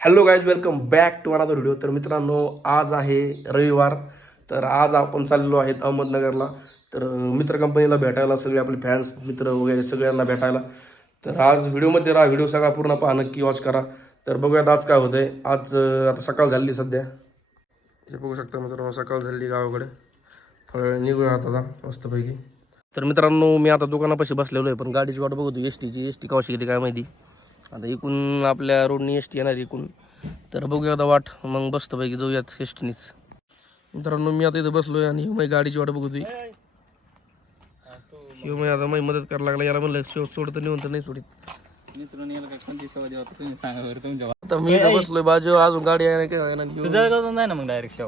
Hello guys welcome back to another video तर मित्रांनो आज आहे रविवार. तर आज आपण चाललेलो आहेत अहमदनगरला. तर मित्र कंपनीला भेटायला सगळे आपले फॅन्स मित्र वगैरे सगळ्यांना भेटायला. तर आज व्हिडिओमध्ये राहा व्हिडिओ सगळा पूर्ण पहा नक्की वॉच करा. तर बघूयात आज काय होतंय. आज आता सकाळ झाली सध्या. हे बघू शकता मित्रांनो सकाळ झाली गावाकडे. थोड्या वेळ निघूया आता मस्तपैकी. तर मित्रांनो मी आता दुकानापाशी बसलेलो आहे पण गाडीची वाट बघतो एस टीची एस टी कशी किती काय माहिती? आता इकून आपल्या रोडनी एस टी येणार इकून. तर बघूया आता वाट. मग बसतो जाऊयात एस टीनीच मित्रांनो मी आता इथं बसलोय आणि माझी गाडीची वाट बघतोय. मी आता माझी मदत करायला लागला. याला म्हणलं सोड सोड तर नेऊन तर नाही सोडित. आता मी इथं बसलोय बाजू अजून गाडी आहे काय आहे ना ना मग डायरेक्ट?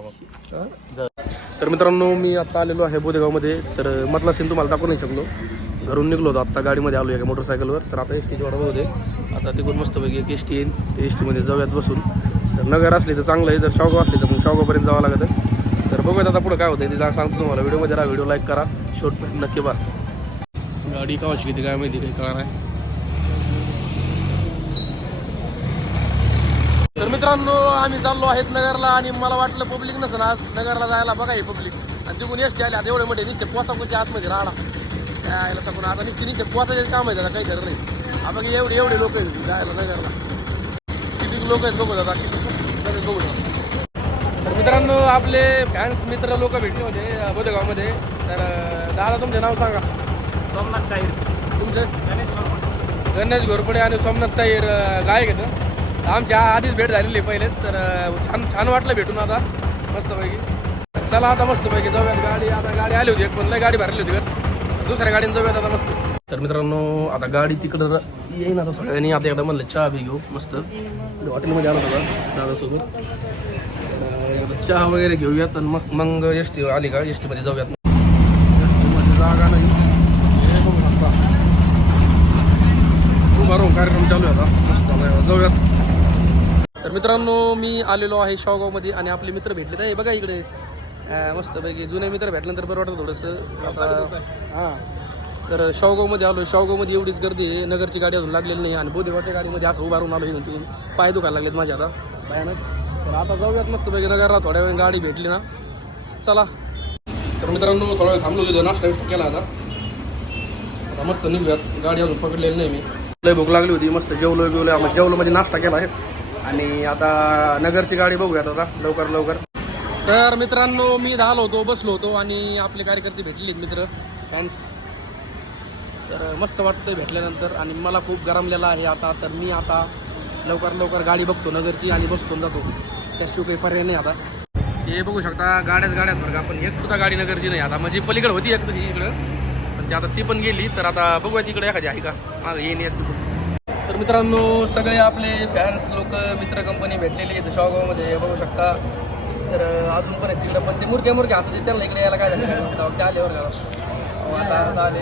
तर मित्रांनो मी आता आलेलो आहे बोदेगावमध्ये. तर मधला सीन तुम्हाला दाखवू नाही शकलो. घरून निघलो होतो. आता गाडीमध्ये आलो एका मोटरसायकलवर तर आता एस टीची वाट बघते आता तिकडून मस्तपैकी एक एस टी येईल. ते एस टीमध्ये जाऊयात बसून. तर नगर असली तर चांगलं आहे. जर शावगाव असली तर मग शावगावपर्यंत जावं लागतं. तर बघूयात आता पुढं काय होतं ते सांगतो तुम्हाला. व्हिडिओमध्ये राहा. व्हिडिओ लाईक करा. शॉर्ट नक्की बा गाडी का अशी किती काय माहिती काही कळणार आहे तर मित्रांनो आम्ही चाललो आहेत नगरला आणि मला वाटलं पब्लिक नसेल आज. नगरला जायला बघा हे पब्लिक आणि तिकडून एस टी आले आता एवढे मोठे निश्चित पोचा कोणत्या आतमध्ये राहणार. काय आयला टाकून आता नुसते निघते पोचायचे काम आहे त्याला. काही खरं नाही. आता बघा एवढे एवढे लोक आहेत जायला नगरला किती लोक आहेत बघू आता. किती बघू. तर मित्रांनो आपले फॅन्स मित्र लोक भेटले होते बोदेगावमध्ये. तर दादा तुमचे नाव सांगा. सोमनाथ साईर तुमचं? गणेश घोरपडे. आणि सोमनाथ ताईर अं, गायक आहेत आमच्या आधीच भेट झालेली आहे पहिलेच तर छान छान वाटलं भेटून आता मस्तपैकी. चला आता मस्तपैकी जाऊयात गाडी. आता गाडी आली होती एक पण लय गाडी भरली होती दुसऱ्या गाडीने जाऊयात आता मस्त. तर मित्रांनो आता गाडी तिकडं येईन आता थोड्या वेळाने. आता एकदा म्हणलं चहा बी घेऊ. मस्त. हॉटेलमध्ये आलो होता दादासोबत. चहा वगैरे घेऊयात आणि मग मग एस टी आली का एस टीमध्ये जाऊयात. एस टीमध्ये जागा नाही. हे बघू शकता कार्यक्रम चालू आहे आता. मस्त जाऊयात. तर मित्रांनो मी आलेलो आहे शावगावमध्ये आणि आपले मित्र भेटले तर हे बघा इकडे. मस्तपैकी. जुने मित्र भेटल्यानंतर बरं वाटतं थोडंसं. आता हां. तर शावगावमध्ये आलो शावगावमध्ये एवढीच गर्दी आहे. नगरची गाडी अजून लागलेली नाही आणि बोदेगावच्या गाडीमध्ये असं उभा राहून आलो इथून तिथून. पाय दुखायला लागलेत माझ्या आता. भयानक. तर आता जाऊयात मस्तपैकी नगरला थोड्या वेळ गाडी भेटली ना. चला. तर मित्रांनो थोडा वेळ थांबलो तिथं. नाश्ता बिष्टा केला आता. आता मस्त निघूयात. गाडी अजून पकडलेली नाही मी. लय भूक लागली होती. मस्त जेवलो बिवलो. मग जेवलो म्हणजे नाश्ता केला आहे. आणि आता नगरची गाडी बघूयात आता. लवकर लवकर. तर मित्रांनो मी आलो होतो बसलो होतो आणि आपले कार्यकर्ते भेटलेत मित्र. फॅन्स तर मस्त वाटतंय भेटल्यानंतर आणि मला खूप गरमलेला आहे आता. तर मी आता लवकर लवकर गाडी बघतो नगरची आणि बसतो जातो. त्याशिवाय काही पर्याय नाही आता. हे बघू शकता गाड्याच गाड्यात बरं पण आपण एक सुद्धा गाडी नगरची नाही आता. म्हणजे पलीकडे होती एक इकडं. पण ती आता ती पण गेली. तर आता बघूया तिकडे एखादी आहे का? हा येईन एक तिकडून. तर मित्रांनो सगळे आपले फॅन्स लोक मित्र कंपनी भेटलेली आहेत शॉगावमध्ये हे बघू शकता. तर अजून पण तिकडं पण ते मुरके मुरके असं ते त्यांना इकडे यायला काय झालं? ते आले बरं का? आता आता आले.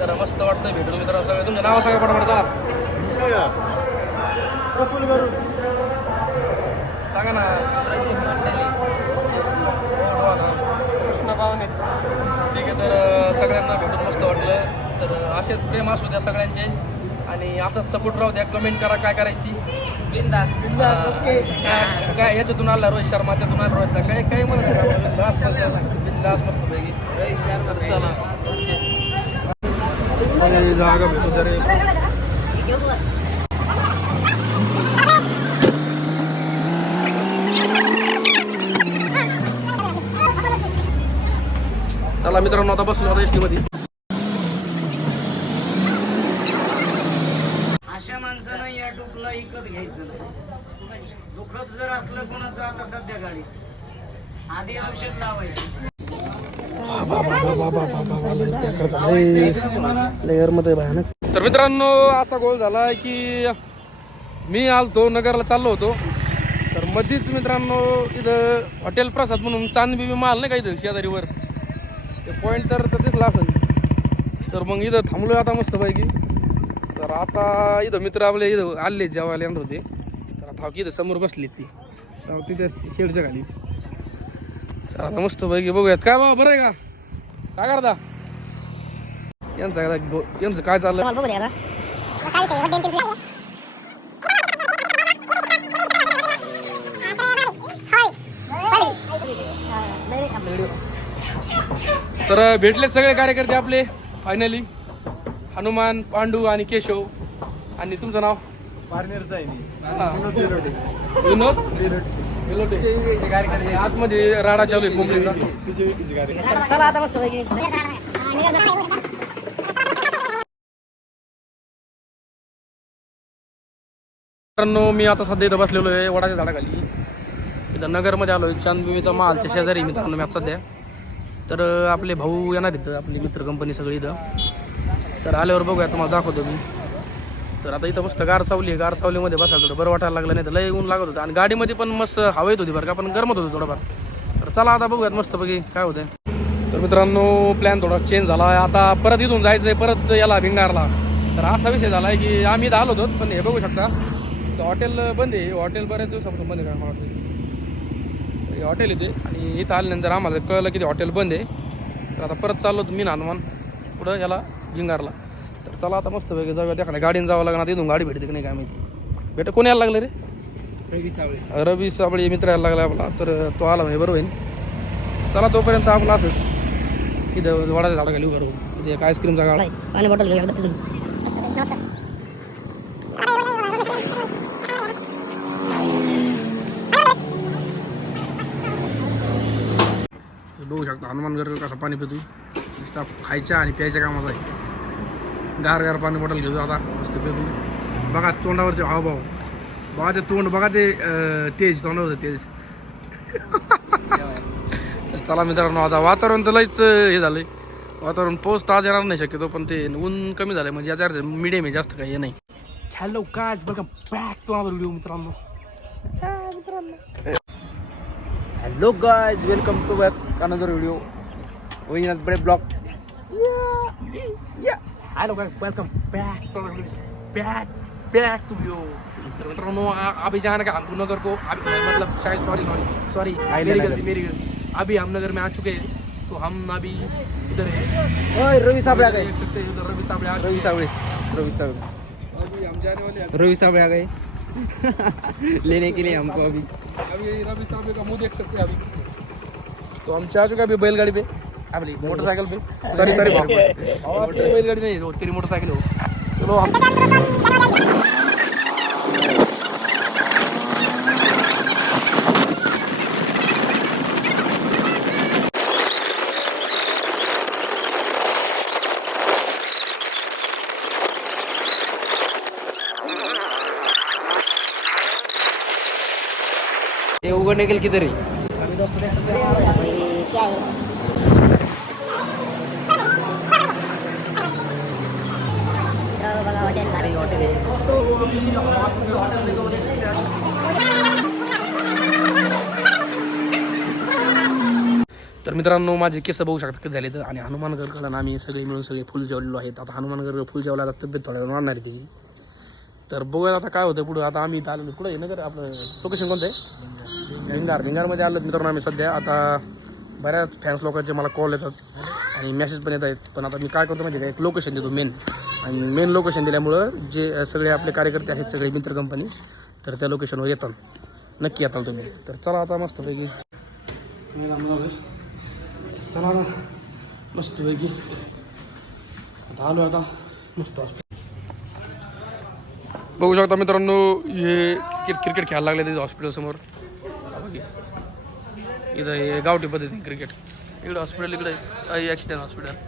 तर मस्त वाटतं भेटून. मित्रांनो सगळे तुमचं नाव सांगा पटापट चला. सांगा. ना. कृष्ण ठीक आहे तर सगळ्यांना भेटून मस्त वाटलं. तर असेच प्रेम असू द्या सगळ्यांचे. आणि असाच सपोर्ट राहू द्या कमेंट करा काय करायची. बिंदास काय काय याच्यातून आला रोहित शर्मा त्यातून आला रोहित काय काय म्हणत? बिंदास बिंदास मस्त पैकी चला. चला मित्रांनो आता बसलो आता एसटी मध्ये अशा माणसानं या टोपला इकत घ्यायचं नाही. दुखत जर असलं कोणाचं आता सध्या गाडी आधी औषध लावायचं. लेअरमध्ये भयानक तर मित्रांनो असा गोल झाला की मी आलतो नगरला चाललो होतो. तर मधीच मित्रांनो इथं हॉटेल प्रसाद म्हणून चांदबी माल नाही का इथं शेजारीवर? ते पॉईंट तर तर दिसला असेल. तर मग इथं थांबलो आता मस्तपैकी. तर आता इथं मित्र आपले इथं आले जेवायला येणार होते. तर आता इथं समोर बसली ती. तर तिथे शेडच्या खाली. चला आता मस्तपैकी बघूयात. काय बाबा बरं आहे का? काय करता? यांचं काय यांचं काय चाललं तर भेटले सगळे कार्यकर्ते आपले फायनली हनुमान पांडू आणि केशव. आणि तुमचं नाव? पार्नेरचा आहे विनोद आतमध्ये राडा चालू आहे कोंबडीचा. चला आता मस्त पैकी मित्रांनो मी आता सध्या इथं बसलेलो आहे वडाच्या झाडाखाली. इथं नगरमध्ये आलो आहे चांदबिमीचा माल त्या शेजारी मित्रांनो मी आता सध्या. तर आपले भाऊ येणार इथं आपली मित्र कंपनी सगळी इथं. तर आल्यावर बघूया तुम्हाला दाखवतो मी. तर आता इथं मस्त गार सावली आहे. गार सावलीमध्ये बसायला थोडं बरं वाटायला लागलं नाही तर लय ऊन लागत होतं. आणि गाडीमध्ये पण मस्त हवा येत होती बरं का पण गरमत होतं थोडंफार. तर चला आता बघूयात मस्त बघी काय होतंय. तर मित्रांनो प्लॅन थोडा चेंज झाला आहे. आता परत इथून जायचं आहे परत याला भिंगारला. तर असा विषय झाला आहे की आम्ही इथं आलो होतो पण हे बघू शकता. तर हॉटेल बंद आहे. हॉटेल बऱ्याच दिवसापासून बंद आहे काय मला वाटतं. हे हॉटेल इथे आणि इथं आल्यानंतर आम्हाला कळलं की ते हॉटेल बंद आहे. तर आता परत चाललो होतो मी ना हनुमान. पुढं याला भिंगारला. चला आता मस्त वेगळं जाऊया. एखाद्या गाडीने जावं लागणार आता इथून गाडी भेटते की नाही काय माहिती. भेट कोण यायला लागलं रे? रवी सावळे. रवी साबळे मित्र यायला लागला आपला. तर तो आला म्हणजे बरोबर होईल. चला तोपर्यंत आपला असंच. इथं वडाच्या झाडाखाली उभं राहू. म्हणजे एक आईस्क्रीमचा गाडा. पाणी बॉटल तिथून. बघू शकता हनुमानगड कसं पाणी पितो नुसता खायच्या आणि प्यायच्या कामाचा आहे. गार गार पाणी बॉटल घेतो आता. मस्तपैकी बघा तोंडावरचे हावभाव. बघा ते तोंड बघा ते तेज तोंडावरचं तेज. चला मित्रांनो आता वातावरण तर लईच हे हे झालंय. वातावरण पाऊस तर आज येणार नाही शक्यतो पण ते ऊन कमी झालंय. म्हणजे याच्या अर्थ मिडियम आहे जास्त काही हे नाही. हॅलो काय welcome back to our video मित्रांनो. Hello guys welcome to back another video Vaijnath Bade blog hello काय welcome back to back back to you तो मित्रों अभी जाने का हम नगर को अभी मतलब शायद सॉरी सॉरी सॉरी मेरी गलती मेरी गलती। अभी हम नगर में आ चुके हैं तो हम अभी इधर है। रवी साबळे देख सकते हैं उधर रवि साहब आ रवी साबळे रवी साबळे अभी हम जाने वाले हैं। रवि साबळे आ गए। लेने के लिए हमको अभी। अभी रवि साहब का मुँह देख सकते हैं अभी। तो हम चाह चुके हैं अभी बैलगाड़ी पे। अभी मोटरसाइकिल पे सॉरी सॉरी और तेरी बैलगाड़ी नहीं वो तेरी? मोटरसाइकिल हो चलो हम ये उघडणे गेल किधर आहे? अभी दोस्तों हैं क्या है इधर बघा हॉटेल भारी हॉटेल आहे तर मित्रांनो माझे केस बघू शकता कधी झाले तर आणि हनुमानगडकडं आम्ही सगळे मिळून सगळे फुल जेवलेलो आहेत. आता हनुमानगड फुल जेवला तब्येत थोड्या वेळ वाढणार आहे त्याची तर बघूया आता काय होतं पुढं. आता आम्ही आलो आलेलो. कुठं आहे? नगर? आपलं लोकेशन कोणतं आहे? भिंगार भिंगारमध्ये आलो मित्रांनो आम्ही सध्या. आता बऱ्याच फॅन्स लोकांचे मला कॉल येतात आणि मेसेज पण येत आहेत. पण आता मी काय करतो माहिती आहे का? एक लोकेशन देतो मेन आणि मेन लोकेशन दिल्यामुळं जे सगळे आपले कार्यकर्ते आहेत सगळे मित्र कंपनी तर त्या लोकेशनवर येतात नक्की येताल तुम्ही. तर चला आता मस्तपैकी. चला आता मस्तपैकी. आता आलो आता. मस्त बघू शकता मित्रांनो हे क्रिकेट क्रिकेट खेळायला लागले तिथे हॉस्पिटल समोर. हा बघ हे. इथं हे गावठी पद्धतीने क्रिकेट इकडं हॉस्पिटल इकडे साई ॲक्सिडेंट हॉस्पिटल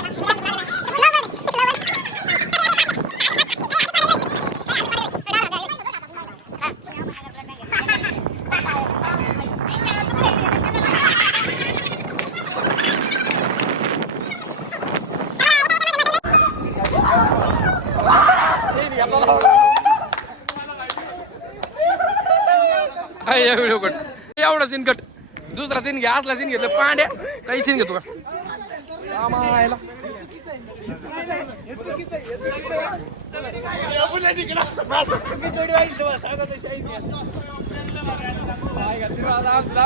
या व्हिडिओ कट. एवढा सीन कट दुसरा सीन घ्या असला सीन घेतलं. पांड्या काही सीन घेतो का?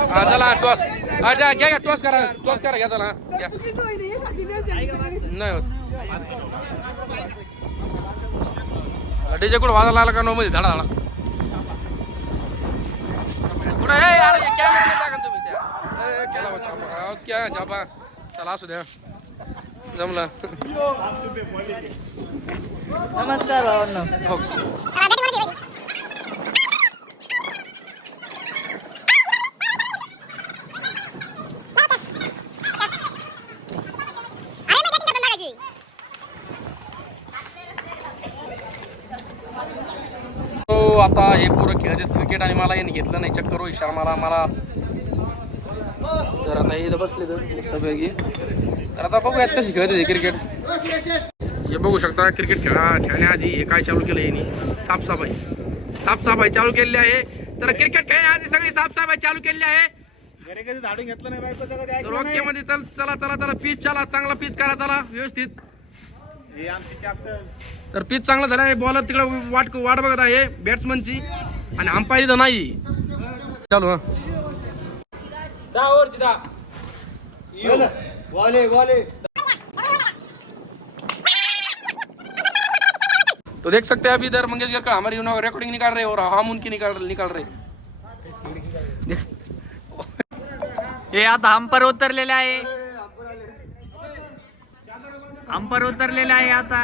हा चला टॉस अच्छा घ्या घ्या टॉस करा टॉस करा घ्या चला. घ्या. नाही होत. डीजे कुठं वाजायला लागला का? नो मध्ये? धाडा धाडा. कुठं हे यार कॅमेरा टाका तुम्ही त्या केला बा छापा. हा, क्या छापा चला असू द्या जमलं नमस्कार आता हे पोरं खेळत आहेत क्रिकेट आणि मला यांनी घेतलं नाही. चक्कर रोहित शर्माला मला. तर आता हे बसले मस्तपैकी तर आता बघूयात कशी खेळत क्रिकेट हे बघू शकता क्रिकेट खेळा खेळण्याआधी हे काय चालू केलं यांनी? साफसफाई साफसफाई चालू केलेली आहे. तर क्रिकेट खेळण्याआधी सगळी साफसफाई चालू केलेली आहे. तर ओके मध्ये चल चला चला चला पीच चला चांगला पीच करा चला व्यवस्थित. तर पीच चांगला झाला आहे. बॉलर तिकडे वाट वाट बघत आहे. बॅट्समनची आणि अंपायर इथं नाही. चालू हा. दहा ओव्हरची दहा. तो देख सकते हैं अभी इधर मंगेशकर का हमारी रिकॉर्डिंग निकाल रहे हैं और हम उनकी निकाल निकाल रहे हे। आता हंपर उतरलेले आहे. हंपर उतरलेले आहे आता.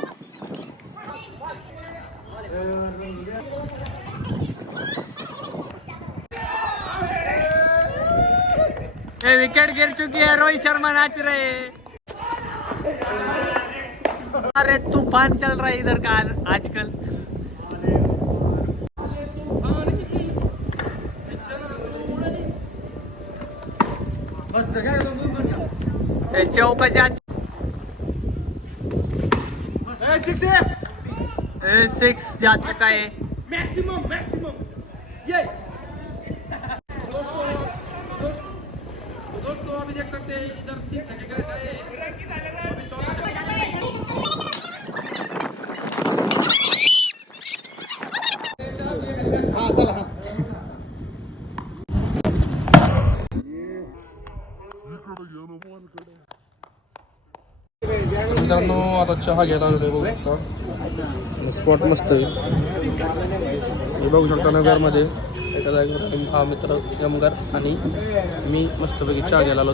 ये विकेट गिर चुकी है रोहित शर्मा नाच रहे अरे तूफान चल रहा है इधर का आजकल। चौकाच्या सिक्स जा चुका है मैक्सिमम मैक्सिमम ये दोस्तों अभी देख सकते हैं इधर तीन छक्के गए थे अभी चौथा छक्का। मित्रांनो आता चहा घ्यायला बघू. शकता स्पॉट मस्त आहे. हे बघू शकता नगरमध्ये एका जागेवर हा मित्र यमगर आणि मी मस्तपैकी चहा घ्यायला आलो.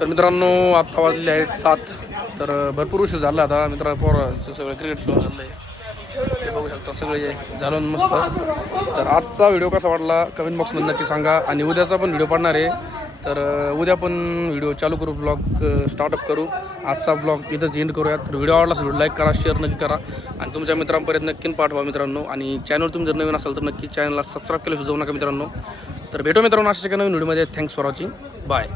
तर मित्रांनो आत्ता वाजले आहेत सात. तर भरपूर उशीर झाला आता. मित्र पोराचं सगळं क्रिकेट खेळून झालं आहे. ते बघू शकता सगळे झालं मस्त. तर आजचा व्हिडिओ कसा वाटला? कमेंट बॉक्समध्ये नक्की सांगा. आणि उद्याचा पण व्हिडिओ पाडणार आहे. तर उद्या पण व्हिडिओ चालू करू ब्लॉग स्टार्टअप करू. आजचा ब्लॉग इथंच एंड करूयात. तर व्हिडिओ आवडला असेल लाईक करा शेअर नक्की करा. आणि तुमच्या मित्रांपर्यंत नक्की पाठवा मित्रांनो. आणि चॅनल तुम्ही जर नवीन असाल तर नक्की चॅनलला सबस्क्राईब केलं सुचवू नका मित्रांनो. तर भेटू मित्रांनो अशा नवीन व्हिडिओमध्ये. Thanks for watching bye